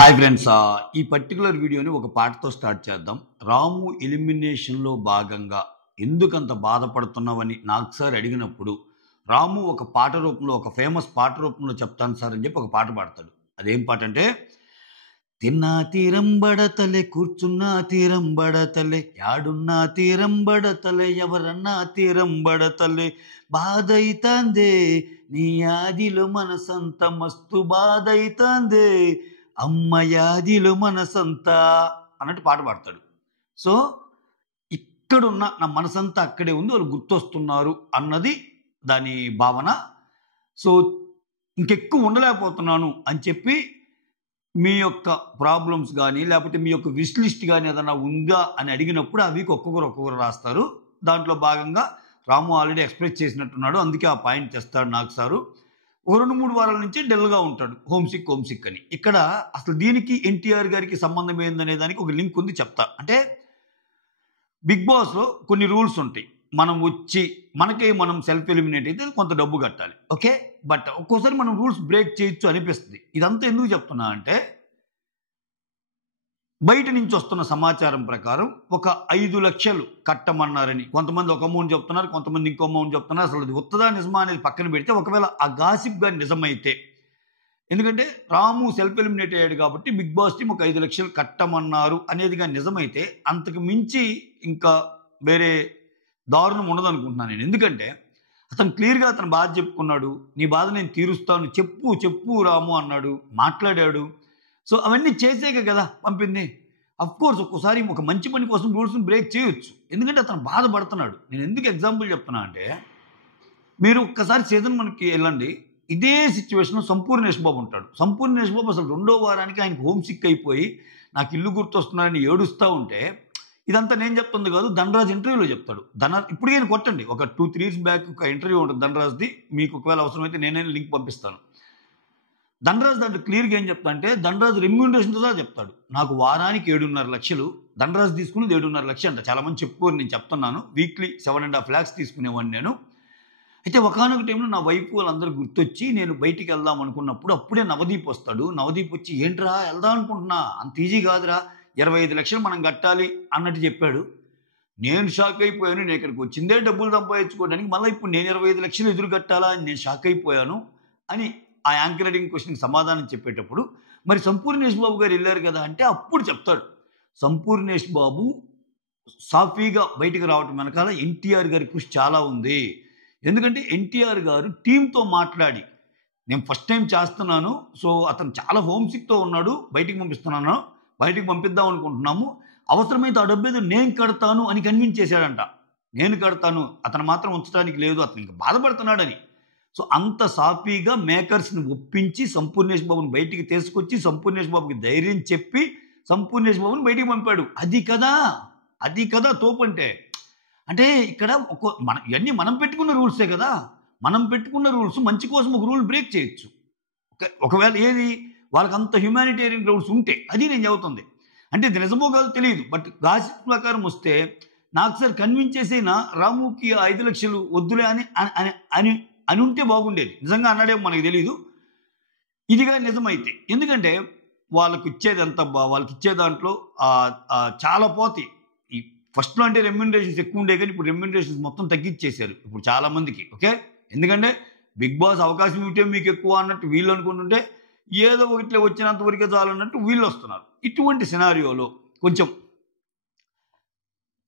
Hi friends, ఈ particular వీడియోని ఒక పాటతో స్టార్ట్ చేద్దాం. రాము ఎలిమినేషన్‌లో భాగంగా ఎందుకంత బాధపడుతున్నావని నాకు సార్ అడిగినప్పుడు, రాము ఒక పాట రూపంలో, ఒక ఫేమస్ పాట రూపంలో చెప్తాను సార్ అని చెప్పి ఒక పాట పాడతాడు. అదేం పాటంటే, తిన్నా తీరం బడతలే కూర్చున్నా తీరం బడతలే యాడున్నా తీరం బడతలే ఎవరన్నా తీరం బడతలే బాధైతాందే నీ యాదిలో మనసంత మస్తు బాధైతాందే అమ్మ యాదిలో మనసంతా అన్నట్టు పాట పాడతాడు. సో ఇక్కడున్న నా మనసంతా అక్కడే ఉంది, వాళ్ళు గుర్తొస్తున్నారు అన్నది దాని భావన. సో ఇంకెక్కువ ఉండలేకపోతున్నాను అని చెప్పి మీ యొక్క ప్రాబ్లమ్స్ కానీ లేకపోతే మీ యొక్క విష్ లిస్ట్ కానీ ఏదైనా ఉందా అని అడిగినప్పుడు ఆ వీక్ ఒక్కొక్కరు రాస్తారు. దాంట్లో భాగంగా రాము ఆల్రెడీ ఎక్స్ప్రెస్ చేసినట్టున్నాడు, అందుకే ఆ పాయింట్ తెస్తాడు నాకు సారు. ఒక 2-3 వారాల నుంచి డల్గా ఉంటాడు, హోమ్ సిక్ అని. ఇక్కడ అసలు దీనికి ఎన్టీఆర్ గారికి సంబంధం ఏందనే దానికి ఒక లింక్ ఉంది, చెప్తా. అంటే బిగ్ బాస్లో కొన్ని రూల్స్ ఉంటాయి. మనం వచ్చి మనం సెల్ఫ్ ఎలిమినేట్ అయితే కొంత డబ్బు కట్టాలి, ఓకే. బట్ ఒక్కోసారి మనం రూల్స్ బ్రేక్ చేయొచ్చు అనిపిస్తుంది. ఇదంతా ఎందుకు చెప్తున్నా అంటే, బయట నుంచి వస్తున్న సమాచారం ప్రకారం ఒక 5 లక్షలు కట్టమన్నారని కొంతమంది ఒక అమౌంట్ చెప్తున్నారు, కొంతమంది ఇంకో అమౌంట్ చెప్తున్నారు. అసలు అది ఉత్తదా నిజమా అనేది పక్కన పెడితే, ఒకవేళ ఆ గాసిప్ గా నిజమైతే, ఎందుకంటే రాము సెల్ఫ్ ఎలిమినేట్ అయ్యాడు కాబట్టి బిగ్ బాస్ టీం ఒక 5 లక్షలు కట్టమన్నారు అనేదిగా నిజమైతే, అంతకు మించి ఇంకా వేరే దారుణం ఉండదు అనుకుంటున్నాను నేను. ఎందుకంటే అతను క్లియర్గా అతను బాధ చెప్పుకున్నాడు, నీ బాధ నేను తీరుస్తాను, చెప్పు రాము అన్నాడు, మాట్లాడాడు. సో అవన్నీ చేసేకే కదా పంపింది. కోర్స్ ఒక్కోసారి ఒక మంచి పని కోసం రూల్స్ని బ్రేక్ చేయొచ్చు, ఎందుకంటే అతను బాధపడుతున్నాడు. నేను ఎందుకు ఎగ్జాంపుల్ చెప్తున్నా అంటే, మీరు ఒక్కసారి సీజన్ మనకి వెళ్ళండి, ఇదే సిచ్యువేషన్లో సంపూర్ణేష్ బాబు ఉంటాడు. సంపూర్ణేష్ బాబు అసలు 2వ వారానికి ఆయనకు హోమ్ సిక్ అయిపోయి నాకు ఇల్లు గుర్తొస్తున్నారని ఏడుస్తూ ఉంటే, ఇదంతా నేను చెప్తుంది కాదు, ధనరాజ్ ఇంటర్వ్యూలో చెప్తాడు. ఇప్పుడు నేను కొట్టండి, ఒక 2-3 ఇయర్స్ బ్యాక్ ఒక ఇంటర్వ్యూ ఉంటుంది ధనరాజ్ది, మీకు ఒకవేళ అవసరమైతే నేనే లింక్ పంపిస్తాను. ధనరాజ్ దాంట్లో క్లియర్గా ఏం చెప్తా అంటే, ధనరాజ్ రెమ్యూనరేషన్తో సహా చెప్తాడు. నాకు వారానికి 7.5 లక్షలు, ధనరాజ్ తీసుకునేది 7.5 లక్షలు అంట. చాలా మంది చెప్పుకోరు, నేను చెప్తున్నాను. వీక్లీ 7.5 lakhs తీసుకునేవాడిని నేను. అయితే ఒకనొక టైంలో నా వైపు వాళ్ళందరూ గుర్తొచ్చి నేను బయటికి వెళ్దాం అనుకున్నప్పుడు అప్పుడే నవదీప్ వస్తాడు. నవదీప్ వచ్చి, ఏంట్రా వెళ్దాం అనుకుంటున్నా, అంత ఈజీ కాదురా, 25 లక్షలు మనం కట్టాలి అన్నట్టు చెప్పాడు. నేను షాక్ అయిపోయాను. నేను ఇక్కడికి వచ్చిందే డబ్బులు సంపాదించుకోవడానికి, మళ్ళీ ఇప్పుడు నేను 25 లక్షలు ఎదురు కట్టాలా అని నేను షాక్ అయిపోయాను అని ఆ యాంకర్ అడిగిన క్వశ్చన్కి సమాధానం చెప్పేటప్పుడు, మరి సంపూర్ణేష్ బాబు గారు వెళ్ళారు కదా అంటే అప్పుడు చెప్తాడు. సంపూర్ణేష్ బాబు సాఫీగా బయటకు రావటం వెనకాల ఎన్టీఆర్ గారి కృషి చాలా ఉంది. ఎందుకంటే ఎన్టీఆర్ గారు టీంతో మాట్లాడి, నేను ఫస్ట్ టైం చేస్తున్నాను, సో అతను చాలా హోమ్ సిక్తో ఉన్నాడు, బయటికి పంపిద్దాం అనుకుంటున్నాము, అవసరమైతే ఆ డబ్బు ఏదో నేను కడతాను అని కన్విన్స్ చేశాడంట. నేను కడతాను, అతను మాత్రం ఉంచడానికి లేదు, అతను ఇంకా బాధపడుతున్నాడని. సో అంత సాఫీగా మేకర్స్ని ఒప్పించి సంపూర్ణేష్ బాబుని బయటికి తీసుకొచ్చి, సంపూర్ణేష్ బాబుకి ధైర్యం చెప్పి సంపూర్ణేష్ బాబుని బయటికి పంపాడు. అది కదా తోపు అంటే ఇక్కడ ఇవన్నీ మనం పెట్టుకున్న రూల్సే కదా. మనం పెట్టుకున్న రూల్స్ మంచి కోసం ఒక రూల్ బ్రేక్ చేయొచ్చు. ఒకవేళ ఏది వాళ్ళకి అంత హ్యూమానిటేరియన్ రూల్స్ ఉంటే, అది నేను చెబుతుంది. అంటే ఇది నిజమో కాదో తెలియదు, బట్ గాసిప్ ప్రకారం వస్తే నాకు సార్ కన్విన్స్ చేసేనా రాముకి 5 లక్షలు వద్దులే అని ఉంటే బాగుండేది. నిజంగా అన్నాడేమో మనకి తెలియదు, ఇదిగా నిజమైతే. ఎందుకంటే వాళ్ళకి ఇచ్చే దాంట్లో చాలా పోతాయి. ఈ ఫస్ట్లో అంటే రెమ్యూనరేషన్స్ ఎక్కువ ఉండే, కానీ ఇప్పుడు రెమ్యూనరేషన్స్ మొత్తం తగ్గించేశారు ఇప్పుడు చాలా మందికి, ఓకే. ఎందుకంటే బిగ్ బాస్ అవకాశం ఇవ్వటే మీకు ఎక్కువ అన్నట్టు వీళ్ళు అనుకుంటుంటే, ఏదో ఒకటిలో వచ్చినంత వరకే చాలన్నట్టు వీళ్ళు వస్తున్నారు. ఇటువంటి సినారియోలో కొంచెం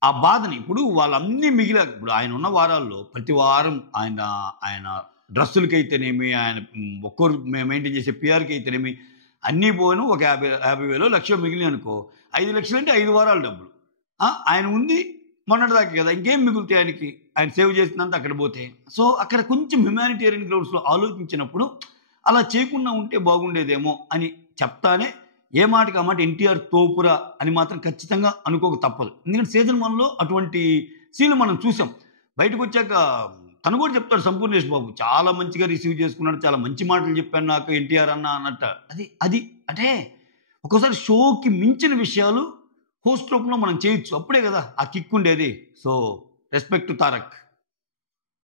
ఆ బాధని, ఇప్పుడు వాళ్ళన్నీ మిగిలాక, ఇప్పుడు ఆయన ఉన్న వారాల్లో ప్రతి వారం ఆయన డ్రెస్సులకైతేనేమి, ఆయన ఒక్కరు మెయింటైన్ చేసే పిఆర్కి అయితేనేమి, అన్నీ పోను ఒక 50,000 లక్ష మిగిలిన అనుకో, 5 లక్షలు అంటే 5 వారాల డబ్బులు. ఆయన ఉంది మొన్నటిదాకా కదా, ఇంకేం మిగులుతాయి ఆయనకి, ఆయన సేవ్ చేసినంత అక్కడ పోతే. సో అక్కడ కొంచెం హ్యుమానిటేరియన్ గ్రౌండ్స్లో ఆలోచించినప్పుడు అలా చేయకుండా ఉంటే బాగుండేదేమో అని చెప్తానే, ఏ మాటకి ఆ మాట ఎన్టీఆర్ తోపురా అని మాత్రం ఖచ్చితంగా అనుకోక తప్పదు. ఎందుకంటే సీజన్ 1లో అటువంటి సీన్లు మనం చూసాం. బయటకు వచ్చాక తను కూడా చెప్తాడు, సంపూర్ణేష్ బాబు చాలా మంచిగా రిసీవ్ చేసుకున్నాడు, చాలా మంచి మాటలు చెప్పాను నాకు ఎన్టీఆర్ అన్నట్టు. అది అంటే ఒక్కోసారి షోకి మించిన విషయాలు హోస్ట్ రూపంలో మనం చేయొచ్చు, అప్పుడే కదా ఆ కిక్ ఉండేది. So respect to Tarak.